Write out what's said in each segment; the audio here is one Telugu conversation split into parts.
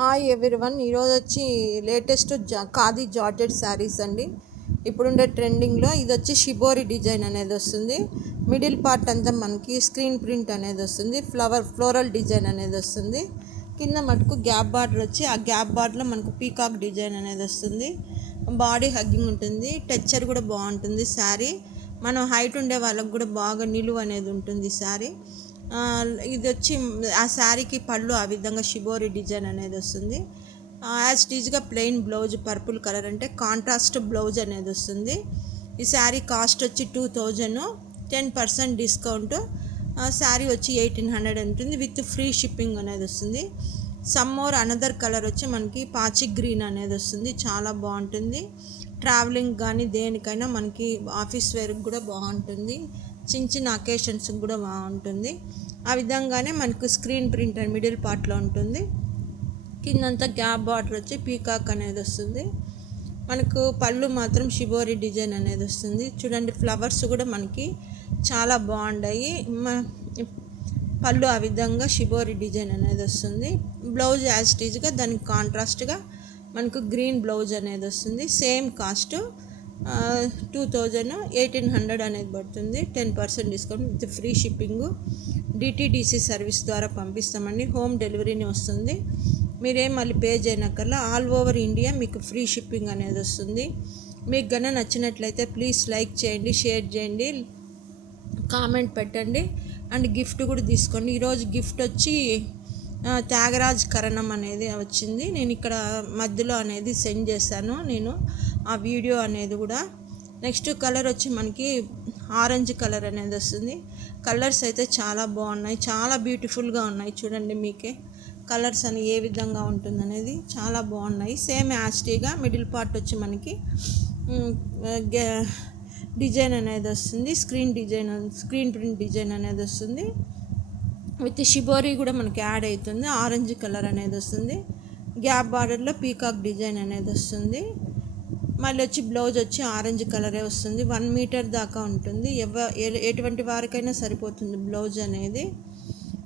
హాయ్ ఎవ్రీవన్, ఈరోజు వచ్చి లేటెస్ట్ ఖాదీ జార్జెట్ శారీస్ అండి. ఇప్పుడుండే ట్రెండింగ్లో ఇది వచ్చి షిబోరి డిజైన్ అనేది వస్తుంది. మిడిల్ పార్ట్ అంతా మనకి స్క్రీన్ ప్రింట్ అనేది వస్తుంది. ఫ్లోరల్ డిజైన్ అనేది వస్తుంది. కింద మటుకు గ్యాప్ బార్డర్ వచ్చి ఆ గ్యాప్ బార్డర్లో మనకు పీకాక్ డిజైన్ అనేది వస్తుంది. బాడీ హగ్గింగ్ ఉంటుంది. టెక్చర్ కూడా బాగుంటుంది. శారీ మనం హైట్ ఉండే వాళ్ళకు కూడా బాగా నిలువ అనేది ఉంటుంది శారీ. ఇది వచ్చి ఆ శారీకి పళ్ళు ఆ విధంగా షిబోరి డిజైన్ అనేది వస్తుంది. యాజ్ టీజ్గా ప్లెయిన్ బ్లౌజ్ పర్పుల్ కలర్ అంటే కాంట్రాస్ట్ బ్లౌజ్ అనేది వస్తుంది. ఈ శారీ కాస్ట్ వచ్చి 2000, 10% డిస్కౌంట్. శారీ వచ్చి 1800 ఉంటుంది విత్ ఫ్రీ షిప్పింగ్ అనేది వస్తుంది. సమ్ మోర్ అనదర్ కలర్ వచ్చి మనకి పాచి గ్రీన్ అనేది వస్తుంది. చాలా బాగుంటుంది. ట్రావెలింగ్ కానీ దేనికైనా మనకి ఆఫీస్ వేర్కి కూడా బాగుంటుంది. చిన్న చిన్న అకేషన్స్కి కూడా బాగుంటుంది. ఆ విధంగానే మనకు స్క్రీన్ ప్రింట్ అని మిడిల్ పార్ట్లో ఉంటుంది. కిందంతా గ్యాప్ బార్డర్ వచ్చి పీకాక్ అనేది వస్తుంది. మనకు పళ్ళు మాత్రం షిబోరి డిజైన్ అనేది వస్తుంది. చూడండి, ఫ్లవర్స్ కూడా మనకి చాలా బాగుంటాయి. పళ్ళు ఆ విధంగా షిబోరి డిజైన్ అనేది వస్తుంది. బ్లౌజ్ యాజ్ టీజ్గా దానికి కాంట్రాస్ట్గా మనకు గ్రీన్ బ్లౌజ్ అనేది వస్తుంది. సేమ్ కాస్ట్ 2000, 1800 అనేది పడుతుంది. 10% discount with free shipping. DTDC service ద్వారా పంపిస్తామండి. హోమ్ డెలివరీని వస్తుంది. మీరేం మళ్ళీ పే చేయనక్కర్లా. ఆల్ ఓవర్ ఇండియా మీకు ఫ్రీ షిప్పింగ్ అనేది వస్తుంది. మీకు గన నచ్చినట్లయితే ప్లీజ్ లైక్ చేయండి, షేర్ చేయండి, కామెంట్ పెట్టండి అండ్ గిఫ్ట్ కూడా తీసుకోండి. ఈరోజు గిఫ్ట్ వచ్చి త్యాగరాజ్ కరణం అనేది వచ్చింది. నేను ఇక్కడ మధ్యలో అనేది సెండ్ చేశాను నేను ఆ వీడియో అనేది కూడా. నెక్స్ట్ కలర్ వచ్చి మనకి ఆరెంజ్ కలర్ అనేది వస్తుంది. కలర్స్ అయితే చాలా బాగున్నాయి, చాలా బ్యూటిఫుల్గా ఉన్నాయి. చూడండి, మీకే కలర్స్ అని ఏ విధంగా ఉంటుంది అనేది చాలా బాగున్నాయి. సేమ్ యాస్టీగా మిడిల్ పార్ట్ వచ్చి మనకి డిజైన్ అనేది వస్తుంది. స్క్రీన్ ప్రింట్ డిజైన్ అనేది వస్తుంది. విత్ షిబోరి కూడా మనకి యాడ్ అవుతుంది. ఆరెంజ్ కలర్ అనేది వస్తుంది. గ్యాప్ బార్డర్లో పీకాక్ డిజైన్ అనేది వస్తుంది. మళ్ళీ వచ్చి బ్లౌజ్ వచ్చి ఆరెంజ్ కలరే వస్తుంది. 1 మీటర్ దాకా ఉంటుంది. ఎటువంటి వారికైనా సరిపోతుంది బ్లౌజ్ అనేది.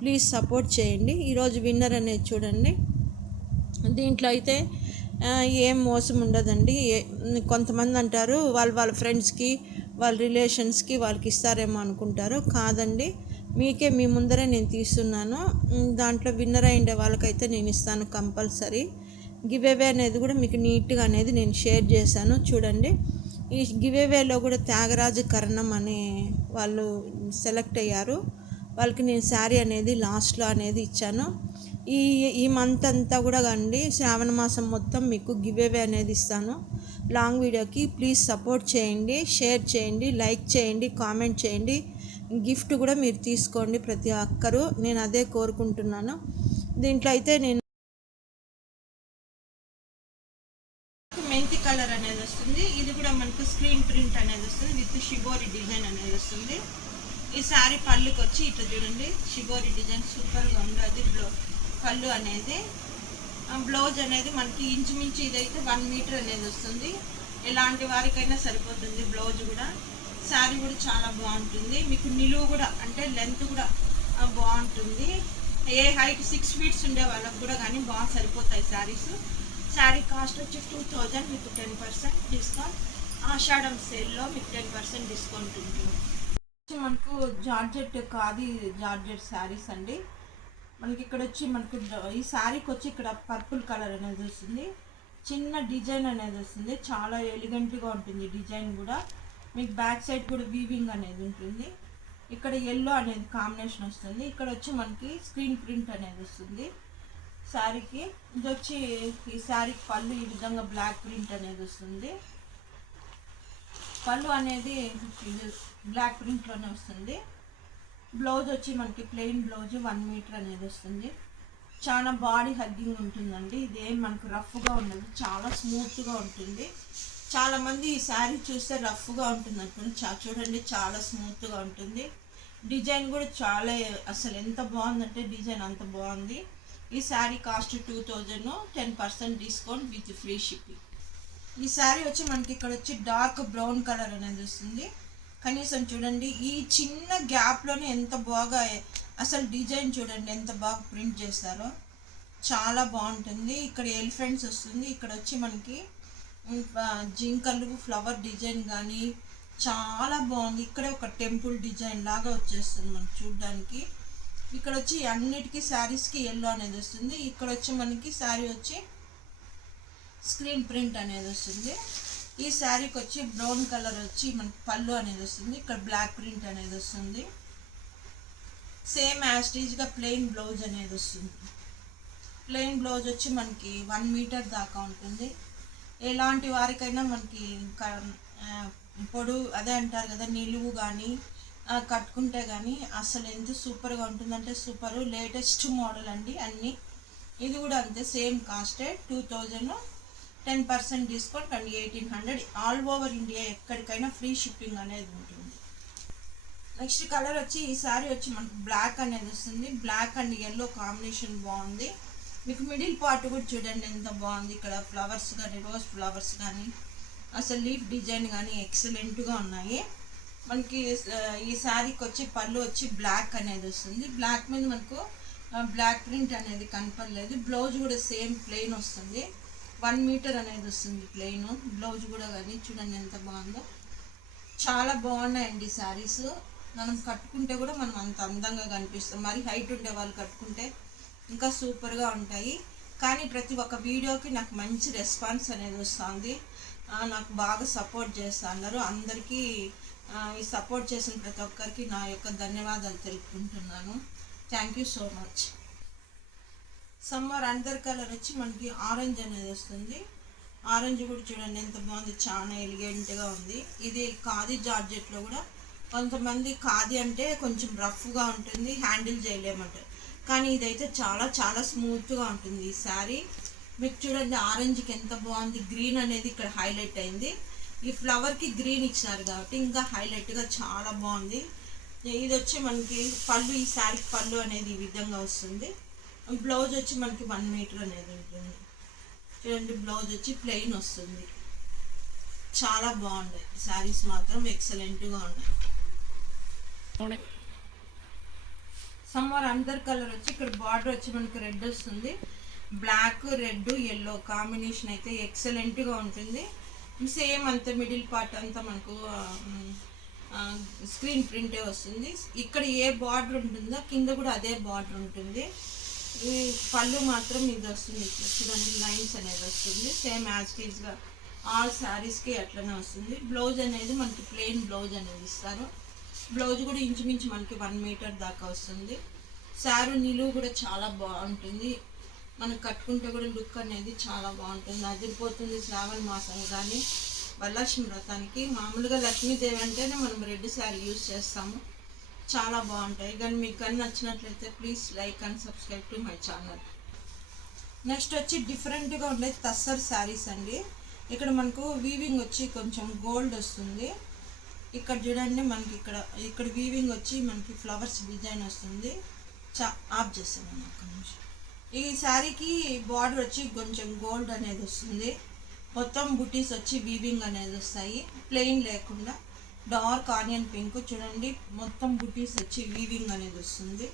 ప్లీజ్ సపోర్ట్ చేయండి. ఈరోజు విన్నర్ అనేది చూడండి. దీంట్లో అయితే ఏం మోసం ఉండదండి. కొంతమంది అంటారు వాళ్ళ ఫ్రెండ్స్కి, వాళ్ళ రిలేషన్స్కి వాళ్ళకి ఇస్తారేమో అనుకుంటారు. కాదండి, మీకే మీ ముందరే నేను తీస్తున్నాను. దాంట్లో విన్నర్ అయ్యే వాళ్ళకైతే నేను ఇస్తాను కంపల్సరీ. గివ్ అవే అనేది కూడా మీకు నీట్గా అనేది నేను షేర్ చేశాను. చూడండి, ఈ గివ్ అవేలో కూడా త్యాగరాజు కరణం అనే వాళ్ళు సెలెక్ట్ అయ్యారు. వాళ్ళకి నేను శారీ అనేది లాస్ట్లో అనేది ఇచ్చాను. ఈ మంత్ అంతా కూడా కండి శ్రావణ మాసం మొత్తం మీకు గివ్ అవే అనేది ఇస్తాను. లాంగ్ వీడియోకి ప్లీజ్ సపోర్ట్ చేయండి, షేర్ చేయండి, లైక్ చేయండి, కామెంట్ చేయండి. గిఫ్ట్ కూడా మీరు తీసుకోండి ప్రతి ఒక్కరు. నేను అదే కోరుకుంటున్నాను. దీంట్లో అయితే నేను మెంతి కలర్ అనేది వస్తుంది. ఇది కూడా మనకు స్క్రీన్ ప్రింట్ అనేది వస్తుంది విత్ షిబోరి డిజైన్ అనేది వస్తుంది. ఈ శారీ పళ్ళుకి వచ్చి ఇట్లా చూడండి, షిబోరి డిజైన్ సూపర్గా ఉంది. పళ్ళు అనేది బ్లౌజ్ అనేది మనకి ఇంచుమించు ఇదైతే 1 మీటర్ అనేది వస్తుంది. ఎలాంటి వారికైనా సరిపోతుంది బ్లౌజ్ కూడా. శారీ కూడా చాలా బాగుంటుంది. మీకు నిలువు కూడా అంటే లెంత్ కూడా బాగుంటుంది. ఏ హైట్ 6 ఫీట్స్ ఉండే వాళ్ళకు కూడా కానీ బాగా సరిపోతాయి శారీస్. శారీ కాస్ట్ వచ్చి 2000 విత్ 10% డిస్కౌంట్. ఆషాఢం సేల్లో మీకు 10% డిస్కౌంట్ ఉంటుంది. మనకు జార్జెట్ ఖాదీ జార్జెట్ శారీస్ అండి. మనకి ఇక్కడ వచ్చి మనకు ఈ శారీకి వచ్చి ఇక్కడ పర్పుల్ కలర్ అనేది వస్తుంది. చిన్న డిజైన్ అనేది వస్తుంది. చాలా ఎలిగెంట్గా ఉంటుంది డిజైన్ కూడా. మీకు బ్యాక్ సైడ్ కూడా వీవింగ్ అనేది ఉంటుంది. ఇక్కడ ఎల్లో అనేది కాంబినేషన్ వస్తుంది. ఇక్కడ వచ్చి మనకి స్క్రీన్ ప్రింట్ అనేది వస్తుంది శారీకి. ఇది వచ్చి ఈ శారీకి పళ్ళు ఈ విధంగా బ్లాక్ ప్రింట్ అనేది వస్తుంది. పళ్ళు అనేది బ్లాక్ ప్రింట్లోనే వస్తుంది. బ్లౌజ్ వచ్చి మనకి ప్లెయిన్ బ్లౌజ్ 1 మీటర్ అనేది వస్తుంది. చాలా బాడీ హగ్గింగ్ ఉంటుందండి. ఇదేం మనకు రఫ్గా ఉండదు, చాలా స్మూత్గా ఉంటుంది. చాలామంది ఈ శారీ చూస్తే రఫ్గా ఉంటుంది అనుకుని చూడండి, చాలా స్మూత్గా ఉంటుంది. డిజైన్ కూడా చాలా అసలు ఎంత బాగుందంటే డిజైన్ అంత బాగుంది. ఈ sari cost 2000, 10% discount with free shipping. ఈ శారీ వచ్చి మనకి ఇక్కడ వచ్చి డార్క్ బ్రౌన్ కలర్ అనేది వస్తుంది. కనీసం చూడండి, ఈ చిన్న గ్యాప్లోనే ఎంత బాగా అసలు డిజైన్ చూడండి ఎంత బాగా ప్రింట్ చేస్తారో. చాలా బాగుంటుంది. ఇక్కడ ఎలిఫెంట్స్ వస్తుంది. ఇక్కడ వచ్చి మనకి జింకలు ఫ్లవర్ డిజైన్ కానీ చాలా బాగుంది. ఇక్కడ ఒక టెంపుల్ డిజైన్ లాగా వచ్చేస్తుంది మనకి చూడడానికి. ఇక్కడ వచ్చి అన్నిటికీ శారీస్కి ఎల్లో అనేది వస్తుంది. ఇక్కడ వచ్చి మనకి శారీ వచ్చి స్క్రీన్ ప్రింట్ అనేది వస్తుంది. ఈ శారీకి వచ్చి బ్రౌన్ కలర్ వచ్చి మనకి పళ్ళు అనేది వస్తుంది. ఇక్కడ బ్లాక్ ప్రింట్ అనేది వస్తుంది. సేమ్ యాస్టీజ్గా ప్లెయిన్ బ్లౌజ్ అనేది వస్తుంది. ప్లెయిన్ బ్లౌజ్ వచ్చి మనకి 1 మీటర్ దాకా ఉంటుంది. ఎలాంటి వారికైనా మనకి పొడుగు అదే అంటారు కదా, నిలువు కానీ కట్టుకుంటే కానీ అసలు ఎంత సూపర్గా ఉంటుందంటే సూపర్. లేటెస్ట్ మోడల్ అండి అన్నీ. ఇది కూడా అంతే, సేమ్ కాస్టే 2000, 10% discount and 1800. All over India ఎక్కడికైనా ఫ్రీ షిప్పింగ్ అనేది ఉంటుంది. నెక్స్ట్ కలర్ వచ్చి ఈ సారీ వచ్చి మనకు బ్లాక్ అనేది వస్తుంది. బ్లాక్ అండ్ ఎల్లో కాంబినేషన్ బాగుంది. మీకు మిడిల్ పార్ట్ కూడా చూడండి ఎంత బాగుంది. ఇక్కడ ఫ్లవర్స్ కానీ రోజ్ ఫ్లవర్స్ కానీ అసలు లీఫ్ డిజైన్ కానీ ఎక్సలెంట్గా ఉన్నాయి. మనకి ఈ శారీకి వచ్చి పళ్ళు వచ్చి బ్లాక్ అనేది వస్తుంది. బ్లాక్ మీద మనకు బ్లాక్ ప్రింట్ అనేది కనపడలేదు. బ్లౌజ్ కూడా సేమ్ ప్లెయిన్ వస్తుంది. 1 మీటర్ అనేది వస్తుంది ప్లెయిన్ బ్లౌజ్ కూడా. కానీ చూడండి ఎంత బాగుందో. చాలా బాగున్నాయండి శారీస్. మనం కట్టుకుంటే కూడా మనం అంత అందంగా కనిపిస్తాం. మరి హైట్ ఉండే వాళ్ళు కట్టుకుంటే ఇంకా సూపర్గా ఉంటాయి. కానీ ప్రతి ఒక్క వీడియోకి నాకు మంచి రెస్పాన్స్ అనేది వస్తుంది. నాకు బాగా సపోర్ట్ చేస్తున్నారు. అందరికీ ఈ సపోర్ట్ చేసిన ప్రతి ఒక్కరికి నా యొక్క ధన్యవాదాలు తెలుపుకుంటున్నాను. Thank you so much. Summer అందర్ కలర్ వచ్చి మనకి ఆరెంజ్ అనేది వస్తుంది. ఆరెంజ్ కూడా చూడండి ఎంత బాగుంది, చాలా ఎలిగెంట్గా ఉంది. ఇది ఖాదీ జార్జెట్లో కూడా కొంతమంది ఖాదీ అంటే కొంచెం రఫ్గా ఉంటుంది, హ్యాండిల్ చేయలేమంటారు. కానీ ఇదైతే చాలా చాలా స్మూత్గా ఉంటుంది ఈ శారీ. మీకు చూడండి ఆరెంజ్కి ఎంత బాగుంది. గ్రీన్ అనేది ఇక్కడ హైలైట్ అయింది. ఈ ఫ్లవర్కి గ్రీన్ ఇచ్చారు కాబట్టి ఇంకా హైలైట్గా చాలా బాగుంది. ఇది వచ్చి మనకి పళ్ళు, ఈ శారీకి పళ్ళు అనేది ఈ విధంగా వస్తుంది. బ్లౌజ్ వచ్చి మనకి 1 మీటర్ అనేది ఉంటుంది. చూడండి బ్లౌజ్ వచ్చి ప్లెయిన్ వస్తుంది. చాలా బాగుంది. శారీస్ మాత్రం ఎక్సలెంట్గా ఉన్నాయి. సమ్మర్ అందర్ కలర్ వచ్చి ఇక్కడ బార్డర్ వచ్చి మనకి రెడ్ వస్తుంది. బ్లాక్ రెడ్ ఎల్లో కాంబినేషన్ అయితే ఎక్సలెంట్గా ఉంటుంది. సేమ్ అంత మిడిల్ పార్ట్ అంతా మనకు స్క్రీన్ ప్రింటే వస్తుంది. ఇక్కడ ఏ బార్డర్ ఉంటుందో కింద కూడా అదే బార్డర్ ఉంటుంది. ఈ పళ్ళు మాత్రం ఇది వస్తుంది. ఇట్లా చూడండి లైన్స్ అనేది వస్తుంది. సేమ్ యాజ్ టీజ్గా ఆల్ శారీస్కి అట్లనే వస్తుంది. బ్లౌజ్ అనేది మనకి ప్లెయిన్ బ్లౌజ్ అనేది ఇస్తారు. బ్లౌజ్ కూడా ఇంచుమించు మనకి 1 మీటర్ దాకా వస్తుంది. శారీ నిలువు కూడా చాలా బాగుంటుంది. మనం కట్టుకుంటే కూడా లుక్ అనేది చాలా బాగుంటుంది, అదిరిపోతుంది. శ్రావణ మాసం కానీ వరలక్ష్మి వ్రతానికి మామూలుగా లక్ష్మీదేవి అంటేనే మనం రెడ్ శారీ యూజ్ చేస్తాము. చాలా బాగుంటాయి. కానీ మీకు కానీ నచ్చినట్లయితే please like and subscribe to my channel. Next వచ్చి డిఫరెంట్గా ఉండే తస్సర్ శారీస్ అండి. ఇక్కడ మనకు వీవింగ్ వచ్చి కొంచెం గోల్డ్ వస్తుంది. ఇక్కడ చూడండి మనకి ఇక్కడ వీవింగ్ వచ్చి మనకి ఫ్లవర్స్ డిజైన్ వస్తుంది. ఆఫ్ చేస్తాను ఒక్క నిమిషం. ఈ శారీకి బార్డర్ వచ్చి కొంచెం గోల్డ్ అనేది వస్తుంది. మొత్తం బుటీస్ వచ్చి వీవింగ్ అనేది వస్తాయి, ప్లెయిన్ లేకుండా. డార్క్ ఆనియన్ పింక్ చూడండి, మొత్తం బుటీస్ వచ్చి వీవింగ్ అనేది వస్తుంది.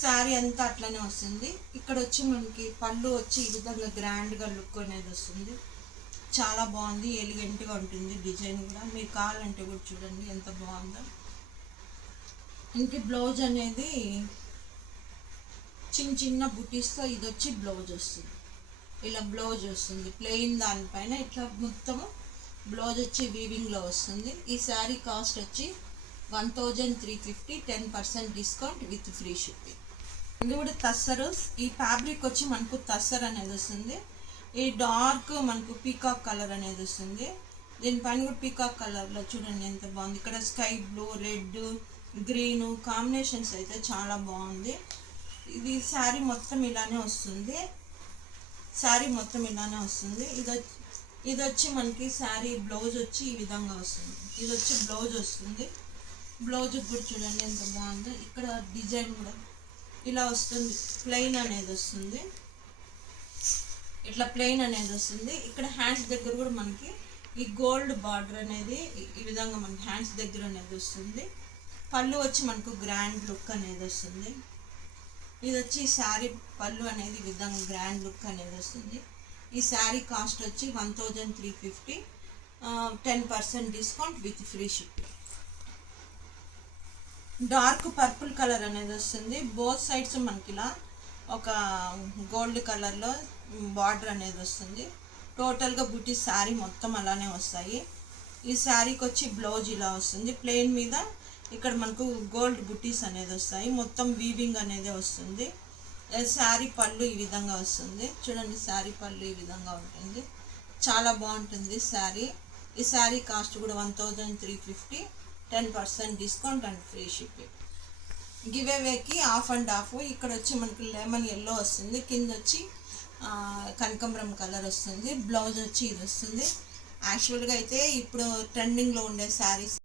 శారీ అంతా అట్లనే వస్తుంది. ఇక్కడ వచ్చి మనకి పళ్ళు వచ్చి ఈ విధంగా గ్రాండ్గా లుక్ అనేది వస్తుంది. చాలా బాగుంది, ఎలిగెంట్గా ఉంటుంది. డిజైన్ కూడా మీకు కావాలంటే కూడా చూడండి ఎంత బాగుందో. ఇంక బ్లౌజ్ అనేది చిన్న చిన్న బుటీస్తో ఇది వచ్చి బ్లౌజ్ వస్తుంది. ఇలా బ్లౌజ్ వస్తుంది ప్లెయిన్ దానిపైన ఇట్లా మొత్తము బ్లౌజ్ వచ్చి వీవింగ్లో వస్తుంది. ఈ శారీ కాస్ట్ వచ్చి 1350, 10% డిస్కౌంట్ విత్ ఫ్రీ షిప్పింగ్. ఇది కూడా తస్సరు. ఈ ఫ్యాబ్రిక్ వచ్చి మనకు తస్సర్ అనేది వస్తుంది. ఈ డార్క్ మనకు పీకాక్ కలర్ అనేది వస్తుంది. దీనిపైన కూడా పీకాక్ కలర్లో చూడండి ఎంత బాగుంది. ఇక్కడ sky blue, red, green combinations అయితే చాలా బాగుంది. ఇది శారీ మొత్తం ఇలానే వస్తుంది. శారీ మొత్తం ఇలానే వస్తుంది. ఇది వచ్చి మనకి శారీ బ్లౌజ్ వచ్చి ఈ విధంగా వస్తుంది. ఇది వచ్చి బ్లౌజ్ వస్తుంది. బ్లౌజ్ కూడా చూడండి ఎంత బాగుందో. ఇక్కడ డిజైన్ కూడా ఇలా వస్తుంది, ప్లెయిన్ అనేది వస్తుంది. ఇట్లా ప్లెయిన్ అనేది వస్తుంది. ఇక్కడ హ్యాండ్స్ దగ్గర కూడా మనకి ఈ గోల్డ్ బార్డర్ అనేది ఈ విధంగా మనకి హ్యాండ్స్ దగ్గర అనేది వస్తుంది. పళ్ళు వచ్చి మనకు గ్రాండ్ లుక్ అనేది వస్తుంది. ఇది వచ్చి శారీ పళ్ళు అనేది ఈ విధంగా గ్రాండ్ లుక్ అనేది వస్తుంది. ఈ శారీ కాస్ట్ వచ్చి 1350, 10% discount with free shipping. Dark purple colour అనేది వస్తుంది. బోత్ సైడ్స్ మనకి ఇలా ఒక గోల్డ్ కలర్లో బార్డర్ అనేది వస్తుంది. టోటల్గా బుటీ శారీ మొత్తం అలానే వస్తాయి. ఈ శారీకి వచ్చి బ్లౌజ్ ఇలా వస్తుంది. ప్లెయిన్ మీద ఇక్కడ మనకు గోల్డ్ బుటీస్ అనేది వస్తాయి. మొత్తం వీవింగ్ అనేది వస్తుంది. శారీ పళ్ళు ఈ విధంగా వస్తుంది. చూడండి, శారీ పళ్ళు ఈ విధంగా ఉంటుంది. చాలా బాగుంటుంది శారీ. ఈ శారీ కాస్ట్ కూడా 1350, 10% discount and free shipping. Give అవేకి ఆఫ్ అండ్ ఆఫ్. ఇక్కడ వచ్చి మనకి లెమన్ ఎల్లో వస్తుంది. కింద వచ్చి కనకాంబరం కలర్ వస్తుంది. బ్లౌజ్ వచ్చి ఇది వస్తుంది. యాక్చువల్గా అయితే ఇప్పుడు ట్రెండింగ్లో ఉండే శారీస్